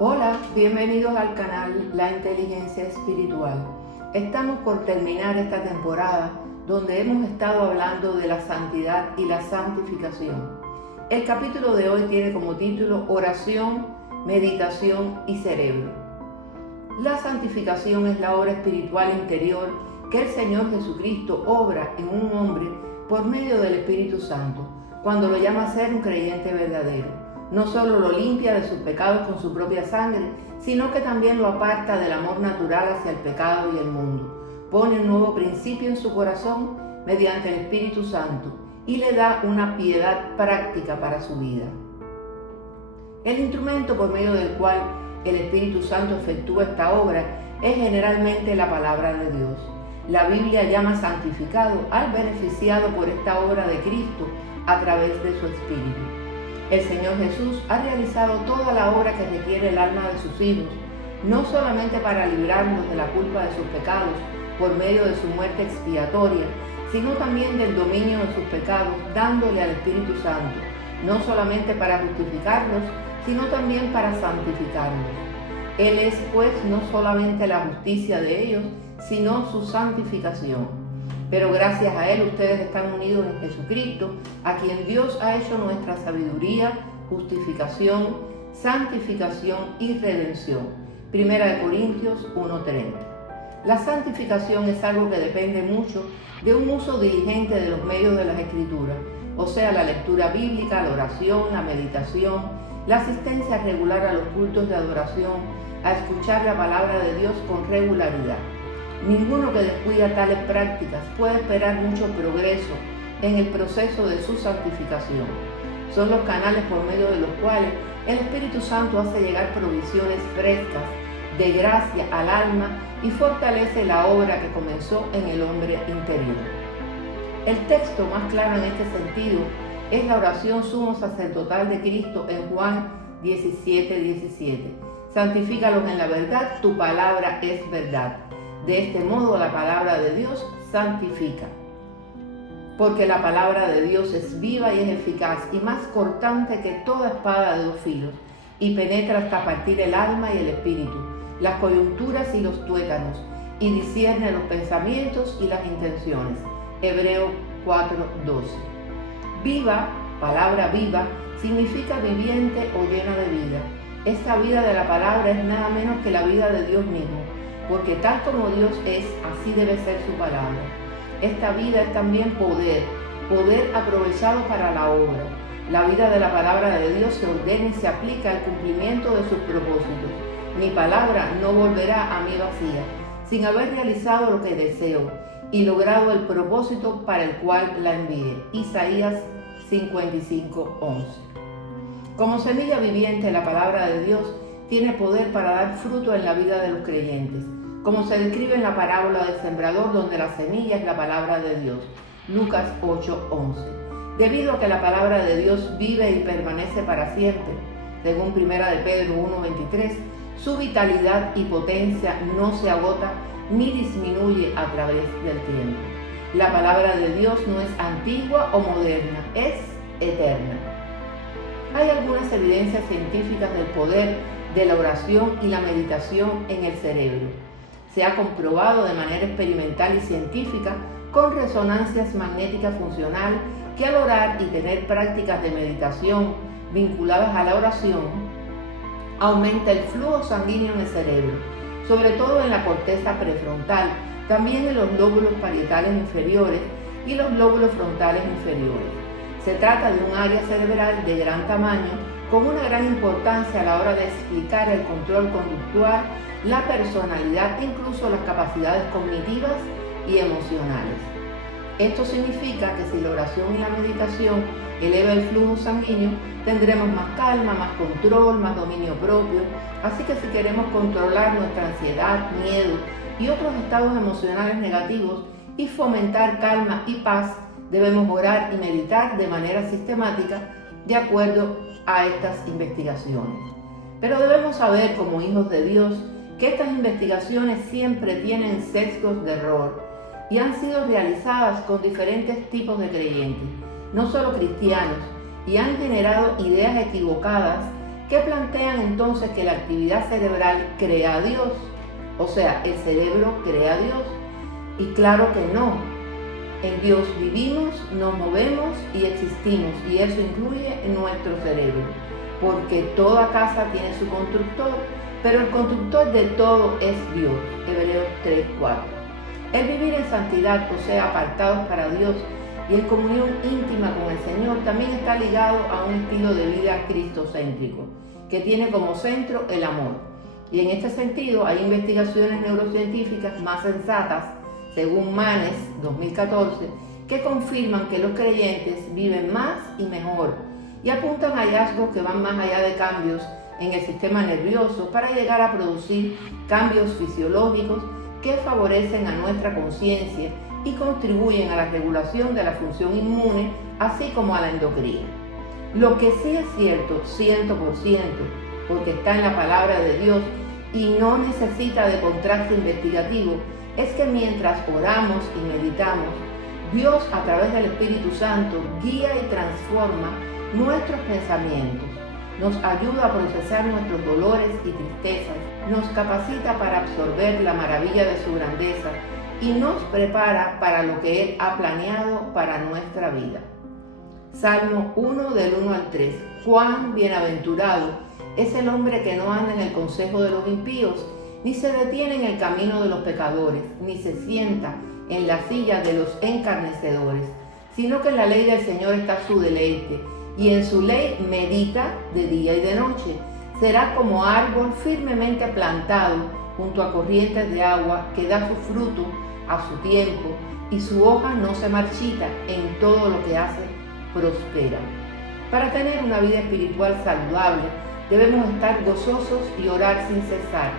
Hola, bienvenidos al canal La Inteligencia Espiritual. Estamos por terminar esta temporada donde hemos estado hablando de la santidad y la santificación. El capítulo de hoy tiene como título Oración, Meditación y Cerebro. La santificación es la obra espiritual interior que el Señor Jesucristo obra en un hombre por medio del Espíritu Santo, cuando lo llama a ser un creyente verdadero. No solo lo limpia de sus pecados con su propia sangre, sino que también lo aparta del amor natural hacia el pecado y el mundo. Pone un nuevo principio en su corazón mediante el Espíritu Santo y le da una piedad práctica para su vida. El instrumento por medio del cual el Espíritu Santo efectúa esta obra es generalmente la palabra de Dios. La Biblia llama santificado al beneficiado por esta obra de Cristo a través de su Espíritu. El Señor Jesús ha realizado toda la obra que requiere el alma de sus hijos, no solamente para librarnos de la culpa de sus pecados por medio de su muerte expiatoria, sino también del dominio de sus pecados, dándole al Espíritu Santo, no solamente para justificarlos, sino también para santificarlos. Él es, pues, no solamente la justicia de ellos, sino su santificación. Pero gracias a Él ustedes están unidos en Jesucristo, a quien Dios ha hecho nuestra sabiduría, justificación, santificación y redención. 1 Corintios 1:30. La santificación es algo que depende mucho de un uso diligente de los medios de las Escrituras, o sea, la lectura bíblica, la oración, la meditación, la asistencia regular a los cultos de adoración, a escuchar la palabra de Dios con regularidad. Ninguno que descuida tales prácticas puede esperar mucho progreso en el proceso de su santificación. Son los canales por medio de los cuales el Espíritu Santo hace llegar provisiones frescas de gracia al alma y fortalece la obra que comenzó en el hombre interior. El texto más claro en este sentido es la oración sumo sacerdotal de Cristo en Juan 17:17. Santifícalos en la verdad, tu palabra es verdad. De este modo la palabra de Dios santifica. Porque la palabra de Dios es viva y es eficaz y más cortante que toda espada de dos filos, y penetra hasta partir el alma y el espíritu, las coyunturas y los tuétanos, y discierne los pensamientos y las intenciones. Hebreos 4:12. Viva, palabra viva, significa viviente o llena de vida. Esta vida de la palabra es nada menos que la vida de Dios mismo, porque tal como Dios es, así debe ser su palabra. Esta vida es también poder aprovechado para la obra. La vida de la palabra de Dios se ordena y se aplica al cumplimiento de sus propósitos. Mi palabra no volverá a mí vacía, sin haber realizado lo que deseo y logrado el propósito para el cual la envié. Isaías 55:11. Como semilla viviente, la palabra de Dios tiene poder para dar fruto en la vida de los creyentes, como se describe en la parábola del sembrador, donde la semilla es la palabra de Dios. Lucas 8:11. Debido a que la palabra de Dios vive y permanece para siempre, según 1 de Pedro 1:23, su vitalidad y potencia no se agota ni disminuye a través del tiempo. La palabra de Dios no es antigua o moderna, es eterna. Hay algunas evidencias científicas del poder de la oración y la meditación en el cerebro. Se ha comprobado de manera experimental y científica con resonancias magnéticas funcional que al orar y tener prácticas de meditación vinculadas a la oración, aumenta el flujo sanguíneo en el cerebro, sobre todo en la corteza prefrontal, también en los lóbulos parietales inferiores y los lóbulos frontales inferiores. Se trata de un área cerebral de gran tamaño, con una gran importancia a la hora de explicar el control conductual, la personalidad e incluso las capacidades cognitivas y emocionales. Esto significa que si la oración y la meditación eleva el flujo sanguíneo, tendremos más calma, más control, más dominio propio. Así que si queremos controlar nuestra ansiedad, miedo y otros estados emocionales negativos y fomentar calma y paz, debemos orar y meditar de manera sistemática de acuerdo a estas investigaciones. Pero debemos saber, como hijos de Dios, que estas investigaciones siempre tienen sesgos de error y han sido realizadas con diferentes tipos de creyentes, no solo cristianos, y han generado ideas equivocadas que que plantean entonces que la actividad cerebral crea a Dios, o sea, el cerebro crea a Dios. Y claro que no. En Dios vivimos, nos movemos y existimos, y eso incluye en nuestro cerebro, porque toda casa tiene su constructor, pero el constructor de todo es Dios. Hebreos 3:4. El vivir en santidad, o sea, apartados para Dios y en comunión íntima con el Señor, también está ligado a un estilo de vida cristocéntrico, que tiene como centro el amor. Y en este sentido hay investigaciones neurocientíficas más sensatas, según Manes 2014, que confirman que los creyentes viven más y mejor y apuntan a hallazgos que van más allá de cambios en el sistema nervioso para llegar a producir cambios fisiológicos que favorecen a nuestra conciencia y contribuyen a la regulación de la función inmune, así como a la endocrina. Lo que sí es cierto 100%, porque está en la palabra de Dios y no necesita de contraste investigativo, es que mientras oramos y meditamos, Dios a través del Espíritu Santo guía y transforma nuestros pensamientos, nos ayuda a procesar nuestros dolores y tristezas, nos capacita para absorber la maravilla de su grandeza y nos prepara para lo que Él ha planeado para nuestra vida. Salmo 1 del 1 al 3. Cuán bienaventurado es el hombre que no anda en el consejo de los impíos, ni se detiene en el camino de los pecadores, ni se sienta en la silla de los encarnecedores, sino que en la ley del Señor está su deleite, y en su ley medita de día y de noche. Será como árbol firmemente plantado junto a corrientes de agua, que da su fruto a su tiempo, y su hoja no se marchita. En todo lo que hace prospera. Para tener una vida espiritual saludable, debemos estar gozosos y orar sin cesar,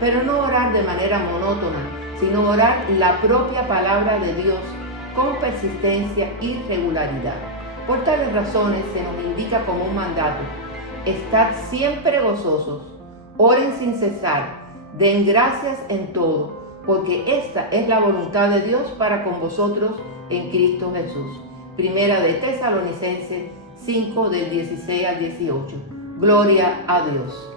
pero no orar de manera monótona, sino orar la propia palabra de Dios con persistencia y regularidad. Por tales razones se nos indica como un mandato: estad siempre gozosos, oren sin cesar, den gracias en todo, porque esta es la voluntad de Dios para con vosotros en Cristo Jesús. Primera de Tesalonicenses 5 del 16 al 18. Gloria a Dios.